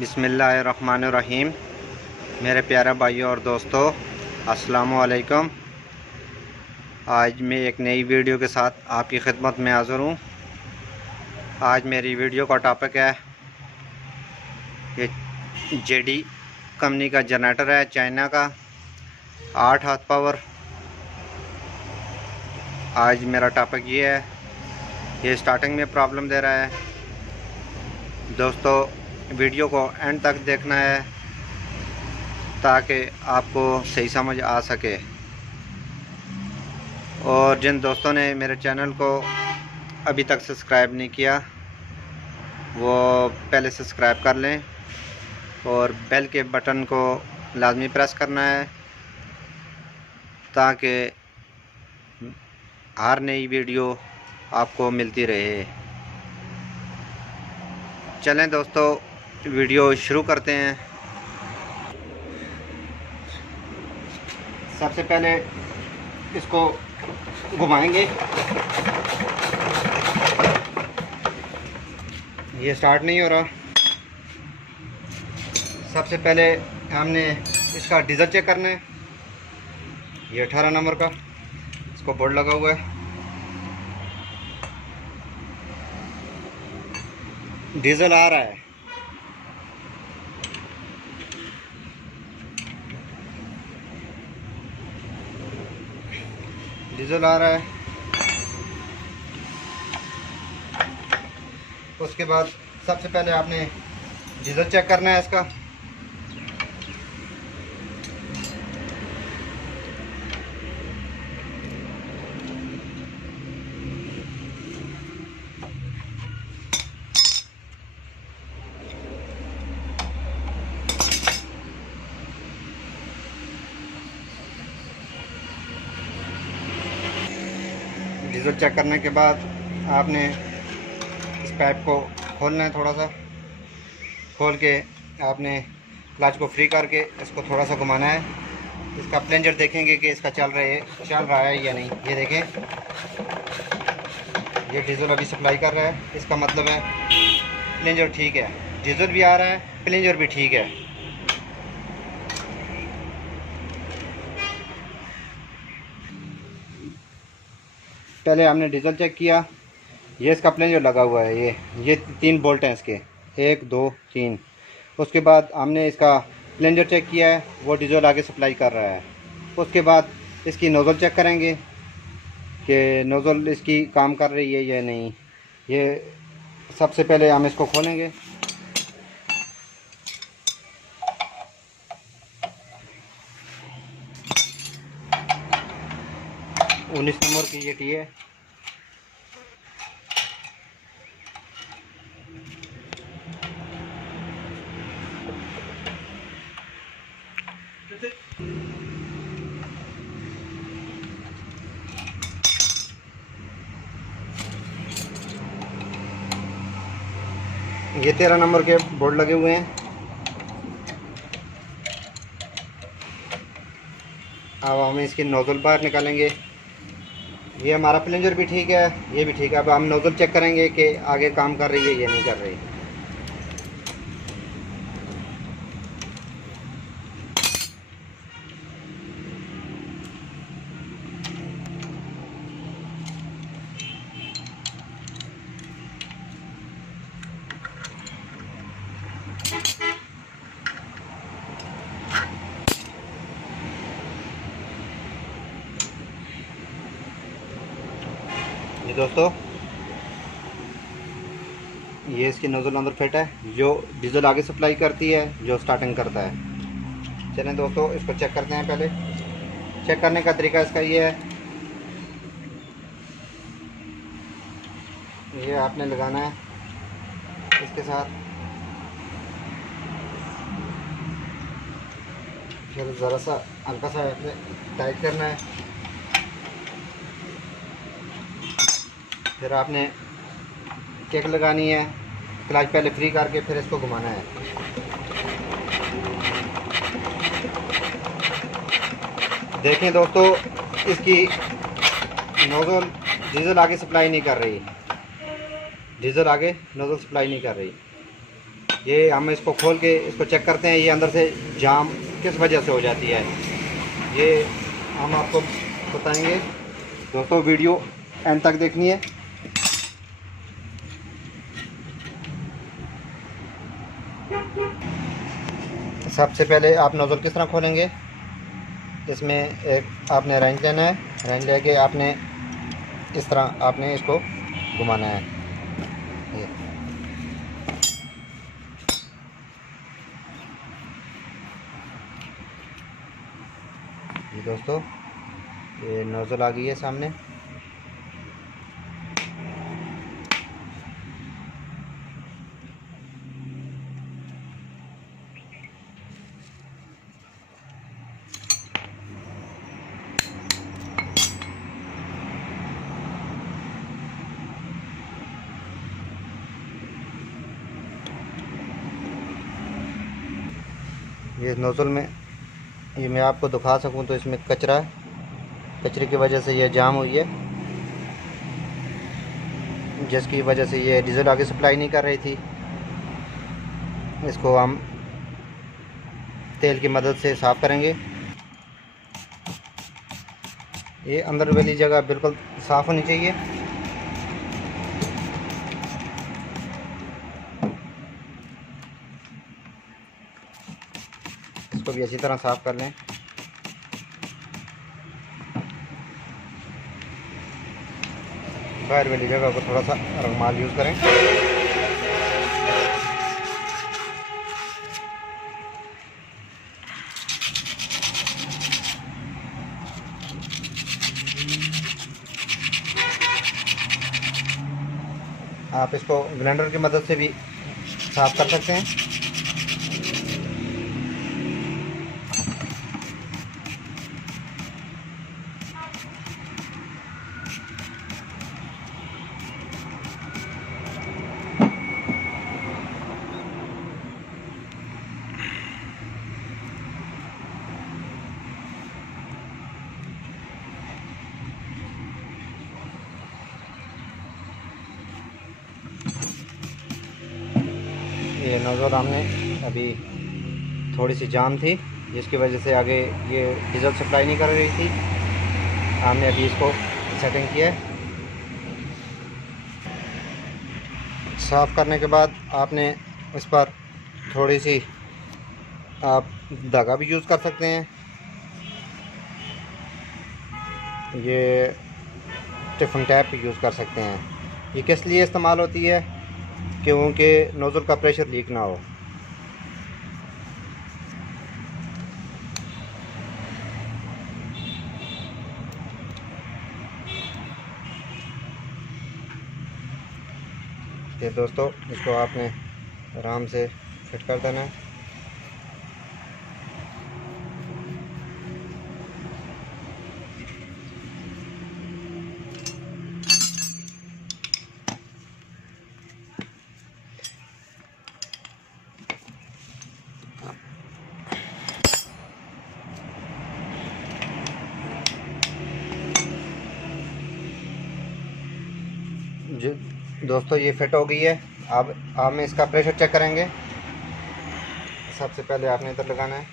बिस्मिल्लाहिर्रहमानिर्रहीम। मेरे प्यारे भाइयों और दोस्तों, अस्सलामु अलैकुम। आज मैं एक नई वीडियो के साथ आपकी खिदमत में हाज़िर हूँ। आज मेरी वीडियो का टॉपिक है, ये जेडी कंपनी का जनरेटर है, चाइना का 8 हाथ पावर। आज मेरा टॉपिक ये है, ये स्टार्टिंग में प्रॉब्लम दे रहा है। दोस्तों, वीडियो को एंड तक देखना है ताकि आपको सही समझ आ सके। और जिन दोस्तों ने मेरे चैनल को अभी तक सब्सक्राइब नहीं किया, वो पहले सब्सक्राइब कर लें और बेल के बटन को लाजमी प्रेस करना है ताकि हर नई वीडियो आपको मिलती रहे। चलें दोस्तों, वीडियो शुरू करते हैं। सबसे पहले इसको घुमाएंगे। ये स्टार्ट नहीं हो रहा। सबसे पहले हमने इसका डीजल चेक करना है। ये 18 नंबर का इसको बोर्ड लगा हुआ है। डीजल आ रहा है। डीजल आ रहा है। उसके बाद सबसे पहले आपने डीजल चेक करना है इसका। डीजल चेक करने के बाद आपने इस पाइप को खोलना है। थोड़ा सा खोल के आपने क्लच को फ्री करके इसको थोड़ा सा घुमाना है। इसका प्लेंजर देखेंगे कि इसका चल रहा है या नहीं। ये देखें, ये डीजल अभी सप्लाई कर रहा है। इसका मतलब है प्लेंजर ठीक है, डीजल भी आ रहा है, प्लेंजर भी ठीक है। पहले हमने डीजल चेक किया। ये इसका प्लेंजर लगा हुआ है। ये 3 बोल्ट हैं इसके, 1 2 3। उसके बाद हमने इसका प्लेंजर चेक किया है, वो डीजल आगे सप्लाई कर रहा है। उसके बाद इसकी नोज़ल चेक करेंगे कि नोज़ल इसकी काम कर रही है या नहीं। ये सबसे पहले हम इसको खोलेंगे। उन्नीस नंबर की ये टी है। ये 13 नंबर के बोर्ड लगे हुए हैं। अब हम इसकी नोज़ल बाहर निकालेंगे। ये हमारा प्लेंजर भी ठीक है, ये भी ठीक है। अब हम नोज़ल चेक करेंगे कि आगे काम कर रही है या नहीं कर रही। ये दोस्तों, ये इसकी नोज़ल अंदर फिट है, जो डीजल आगे सप्लाई करती है, जो स्टार्टिंग करता है। चलें दोस्तों, इसको चेक करते हैं। पहले चेक करने का तरीका इसका ये है, ये आपने लगाना है इसके साथ, फिर ज़रा सा हल्का सा टाइट करना है। फिर आपने किक लगानी है, क्लच पहले फ्री करके फिर इसको घुमाना है। देखें दोस्तों, इसकी नोज़ल डीजल आगे सप्लाई नहीं कर रही। डीजल आगे नोज़ल सप्लाई नहीं कर रही। ये हम इसको खोल के इसको चेक करते हैं, ये अंदर से जाम किस वजह से हो जाती है, ये हम आपको बताएंगे। दोस्तों वीडियो एंड तक देखनी है। सबसे पहले आप नोज़ल किस तरह खोलेंगे, इसमें एक आपने रेंच लेना है, रेंच लेके आपने इस तरह आपने इसको घुमाना है। ये दोस्तों ये नोज़ल आ गई है सामने। ये नोज़ल में ये मैं आपको दिखा सकूं तो इसमें कचरा है, कचरे की वजह से ये जाम हुई है, जिसकी वजह से ये डीजल आगे सप्लाई नहीं कर रही थी। इसको हम तेल की मदद से साफ़ करेंगे। ये अंदर वाली जगह बिल्कुल साफ़ होनी चाहिए। इसको भी अच्छी तरह साफ़ कर लें। बाहर वाली जगह को थोड़ा सा रुमाल यूज़ करें। आप इसको ग्राइंडर की मदद से भी साफ़ कर सकते हैं। ये नोज़ल हमने अभी थोड़ी सी जाम थी, जिसकी वजह से आगे ये डीजल सप्लाई नहीं कर रही थी। हमने अभी इसको सेटिंग किया है। साफ़ करने के बाद आपने इस पर थोड़ी सी आप धागा भी यूज़ कर सकते हैं। ये टिफ़न टैप भी यूज़ कर सकते हैं। ये किस लिए इस्तेमाल होती है, क्योंकि नोज़ल का प्रेशर लीक ना हो। ये दोस्तों इसको आपने आराम से फिट कर देना है। जो दोस्तों ये फिट हो गई है। अब हम इसका प्रेशर चेक करेंगे। सबसे पहले आपने इधर लगाना है।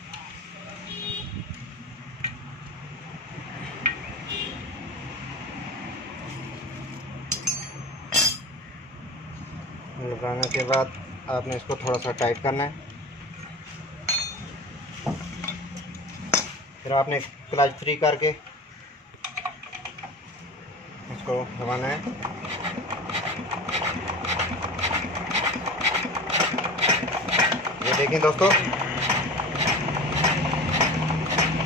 लगाने के बाद आपने इसको थोड़ा सा टाइट करना है। फिर आपने क्लच फ्री करके इसको दबाना है। ये देखें दोस्तों,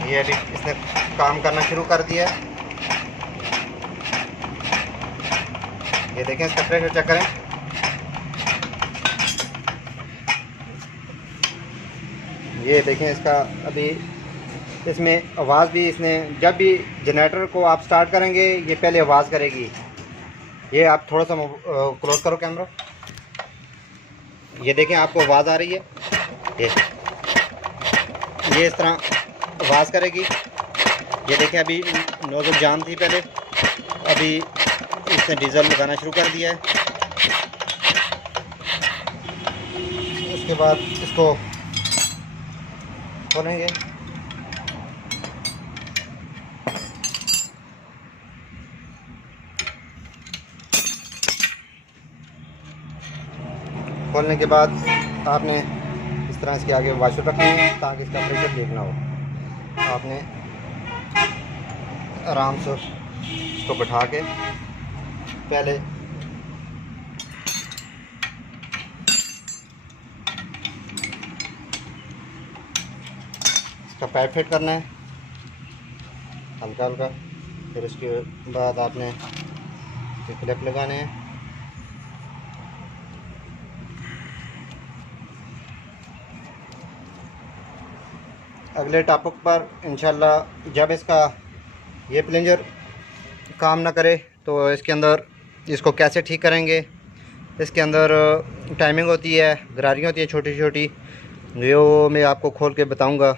ये अभी इसने काम करना शुरू कर दिया है। ये देखें, इसका प्रेशर चेक करें। ये देखें इसका अभी इसमें आवाज़ भी, इसने जब भी जनरेटर को आप स्टार्ट करेंगे ये पहले आवाज़ करेगी। ये आप थोड़ा सा क्लोज करो कैमरा। ये देखें आपको आवाज़ आ रही है। ये इस तरह आवाज़ करेगी। ये देखें अभी नोज़ल जाम थी पहले, अभी इसने डीजल लगाना शुरू कर दिया है। उसके बाद इसको खोलेंगे। खोलने के बाद आपने इस तरह इसके आगे वाशर रखनी है ताकि इसका प्रेशर लीक ना हो। आपने आराम से इसको बैठा के पहले इसका पाइप फिट करना है हल्का हल्का। फिर उसके बाद आपने क्लिप लगाने हैं। अगले टॉपिक पर इंशाल्लाह जब इसका ये प्लेंजर काम ना करे तो इसके अंदर इसको कैसे ठीक करेंगे। इसके अंदर टाइमिंग होती है, गरारियाँ होती है छोटी छोटी, जो मैं आपको खोल के बताऊंगा।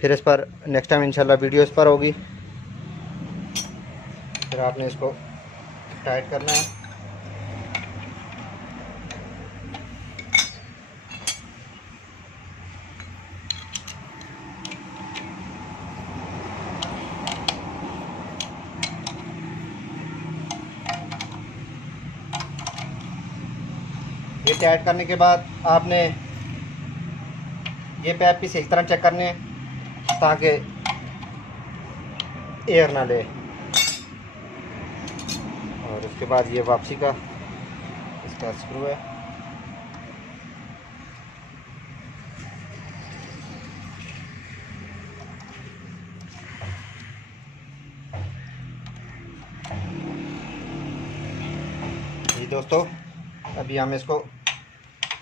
फिर इस पर नेक्स्ट टाइम इंशाल्लाह वीडियो इस पर होगी। फिर आपने इसको टाइट करना है। ये टाइट करने के बाद आपने ये पैप भी सही तरह चेक करने हैं ताकि एयर ना ले। और उसके बाद ये वापसी का इसका स्क्रू है। ये दोस्तों अभी हम इसको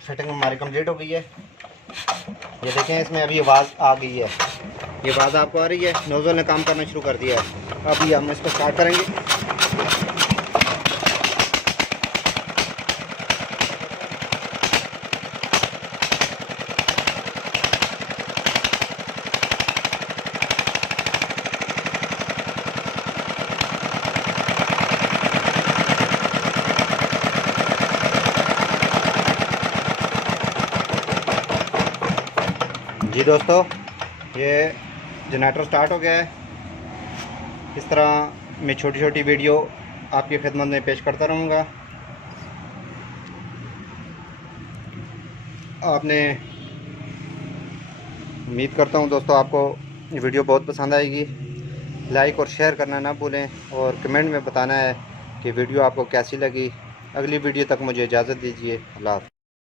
फिटिंग हमारी कंप्लीट हो गई है। ये देखें इसमें अभी आवाज़ आ गई है, ये आवाज़ आपको आ रही है। नोज़ल ने काम करना शुरू कर दिया है। अभी हम इसको स्टार्ट करेंगे। जी दोस्तों, ये जनरेटर स्टार्ट हो गया है। इस तरह मैं छोटी छोटी वीडियो आपकी खिदमत में पेश करता रहूँगा। आपने उम्मीद करता हूँ दोस्तों आपको ये वीडियो बहुत पसंद आएगी। लाइक और शेयर करना ना भूलें और कमेंट में बताना है कि वीडियो आपको कैसी लगी। अगली वीडियो तक मुझे इजाज़त दीजिए। अल्लाह हाफ़िज़।